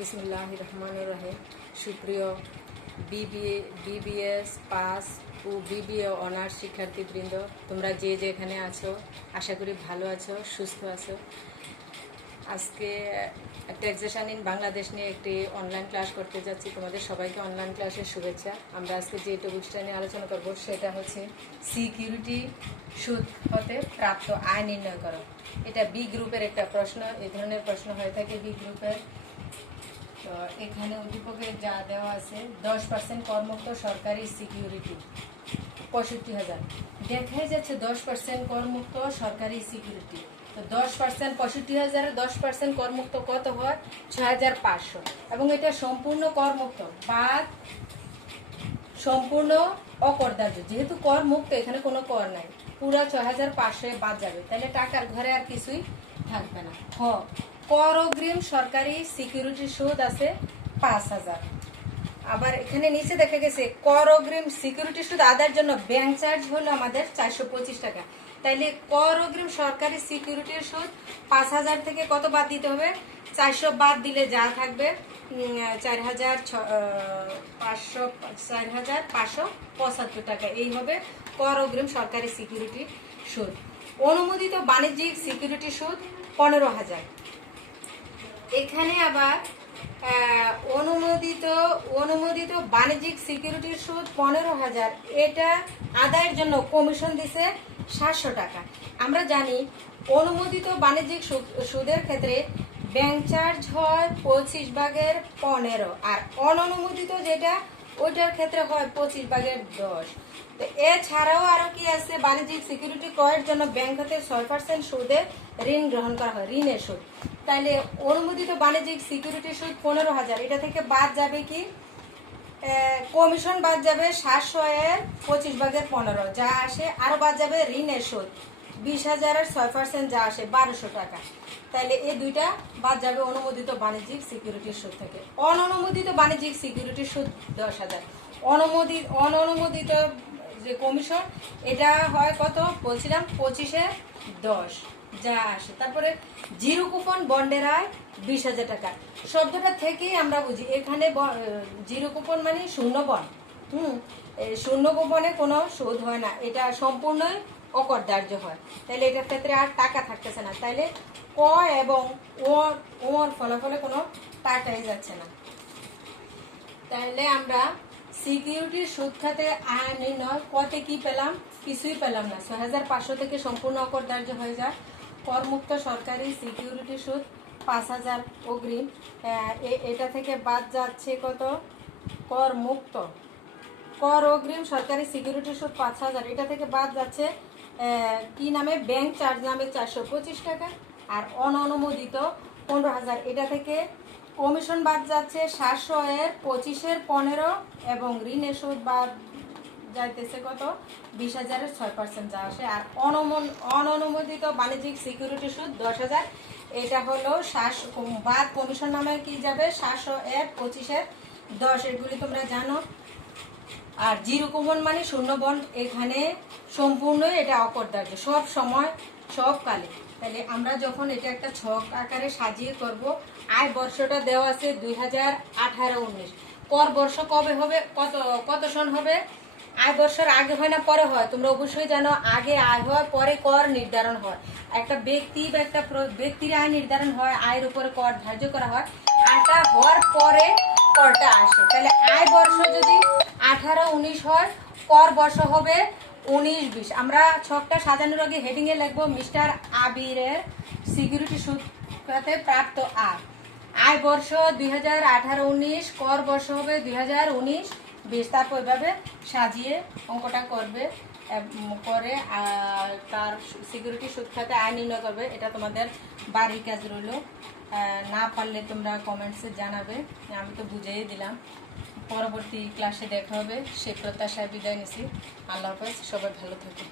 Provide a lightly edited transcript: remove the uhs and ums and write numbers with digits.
বিসমিল্লাহির রহমানির রহিম। সুপ্রিয় বিবিএস পাস ও বিবিএ অনার্স শিক্ষার্থীবৃন্দ, তোমরা যে যেখানে আছো আশা করি ভালো আছো, সুস্থ আছো। আজকে ট্যাক্সেশন ইন বাংলাদেশ নিয়ে একটি অনলাইন ক্লাস করতে যাচ্ছি। তোমাদের সবাইকে অনলাইন ক্লাসের শুভেচ্ছা। আমরা আজকে যে টপিকটা নিয়ে আলোচনা করব সেটা হচ্ছে সিকিউরিটি সুদ হতে প্রাপ্ত আয় নির্ণয় করো। এটা বি গ্রুপের একটা প্রশ্ন। এই ধরনের প্রশ্ন হয়ে থাকে বি গ্রুপের। তো এখানে উদ্দীপকে যা দেওয়া আছে, 10% করমুক্ত সরকারি সিকিউরিটি 65,000। দেখাই যাচ্ছে 10% করমুক্ত সরকারি সিকিউরিটি। তো 10% 65,000 10% করমুক্ত কত হয়? 6,500। এবং এটা সম্পূর্ণ করমুক্ত বা সম্পূর্ণ অকরদার্য। যেহেতু কর মুক্ত, এখানে কোনো কর নাই, পুরো 6,500 বাদ যাবে। তাহলে টাকার ঘরে আর কিছুই থাকবে না। কর অগ্রিম সরকারি সিকিউরিটি সুদ আছে 5,000। আবার এখানে নিচে দেখা গেছে কর অগ্রিম সিকিউরিটি সুদ আদায়ের জন্য ব্যাংক চার্জ হলো আমাদের 425 টাকা। তাইলে কর অগ্রিম সরকারি সিকিউরিটির সুদ 5,000 থেকে কত বাদ দিতে হবে? 400 বাদ দিলে যা থাকবে 4,575 টাকা। এই হবে কর অগ্রিম সরকারি সিকিউরিটি সুদ। অনুমোদিত বাণিজ্যিক সিকিউরিটি সুদ 15,000। এখানে আবার অনুমোদিত বাণিজ্যিক সিকিউরিটির সুদ 15,000। এটা আদায়ের জন্য কমিশন দিছে 700 টাকা। আমরা জানি অনুমোদিত বাণিজ্যিক সুদের ক্ষেত্রে ব্যাংক চার্জ হয় 25/15, আর অননুমোদিত যেটা ওইটার ক্ষেত্রে হয় 25/10। তো এছাড়াও আরো কি আছে? বাণিজ্যিক সিকিউরিটি ক্রয়ের জন্য ব্যাংক হতে 6% সুদে ঋণ গ্রহণ করা হয়, ঋণের সুদ। তাইলে অনুমোদিত বাণিজ্যিক সিকিউরিটি সুদ 15,000। এটা থেকে বাদ যাবে কি? কমিশন বাদ যাবে 700 এর 25/15 যা আসে, আরো বাদ যাবে ঋণের সুদ 20,000 এর 6% যা আসে 1,200 টাকা। তাইলে এই দুইটা বাদ যাবে অনুমোদিত বাণিজ্যিক সিকিউরিটির সুদ থেকে। অননুমোদিত বাণিজ্যিক সিকিউরিটির সুদ 10,000। অননুমোদিত যে কমিশন, এটা হয় কত বলছিলাম? 25/10 যা আসে। তারপরে জিরো কুপন বন্ডের আয় 20,000 টাকা। শব্দটা থেকেই আমরা বুঝি এখানে জিরো কুপন মানে শূন্য বন্ড। শূন্য কুপনে কোনো সুদ হয় না, এটা সম্পূর্ণই অকরদার্য হয়। তাহলে এটার ক্ষেত্রে আর টাকা থাকতেছে না। তাইলে ক এবং ওর ফলাফলে কোনো টাকাই যাচ্ছে না। তাইলে আমরা সিকিউরিটির সুদ খাতে আয় নির্ণয় কতে কি পেলাম? কিছুই পেলাম না। 6,500 থেকে সম্পূর্ণ অকরদার্য হয়ে যায়। করমুক্ত সরকারি সিকিউরিটি সুদ 5,000 অগ্রিম। এটা থেকে বাদ যাচ্ছে কত? কর অগ্রিম সরকারি সিকিউরিটি সুদ 5,000। এটা থেকে বাদ যাচ্ছে কি নামে? ব্যাংক চার্জ নামে 425 টাকা। আর অননুমোদিত 15,000। এটা থেকে কমিশন বাদ যাচ্ছে 700 এর 25/15 এবং ঋণের সুদ বাদ যাইতেছে কত? 20,000 এর 6% যা আসে। আর অননুমোদিত বাণিজ্যিক সিকিউরিটি সুদ 10,000। এটা হলো বাদ কমিশন নামে কি যাবে? 700 এর 25/10। এগুলি তোমরা জানো। আর জিরো কুপন মানে শূন্য বন্ড, এখানে সম্পূর্ণই এটা অকরদার্য, সব সময় সব কালে। তাহলে আমরা যখন এটা একটা ছক আকারে সাজিয়ে করব, আয় বর্ষটা দেওয়া আছে 2018-19। কর বর্ষ কবে হবে? কত সন হবে? আয় বর্ষের আগে হয় না পরে হয়? তোমরা অবশ্যই জানো আগে আয় হয়, পরে কর নির্ধারণ হয়। একটা ব্যক্তি বা একটা ব্যক্তির আয় নির্ধারণ হয়, আয়ের উপরে কর ধার্য করা হয়, আয়টা হওয়ার পরে করটা আসে। তাহলে আয় বর্ষ যদি 18-19 হয়, কর বর্ষ হবে 19-20। আমরা ছকটা সাজানোর আগে হেডিং এ লিখবো মিস্টার আবিরের সিকিউরিটি সুদ খাতে প্রাপ্ত আয় বর্ষ 2018-19, কর বর্ষ হবে 2019-20। তারপর এভাবে সাজিয়ে অঙ্কটা করবে, করে তার সিকিউরিটি সুদ খাতে আয় নির্ণয় করবে। এটা তোমাদের বাড়ির কাজ রইল। না পারলে তোমরা কমেন্টসে জানাবে। আমি তো বুঝিয়ে দিলাম। পরবর্তী ক্লাসে দেখা হবে, সে প্রত্যাশায় বিদায় নিছি। আল্লাহ হাফেজ, সবাই ভালো থাকবে।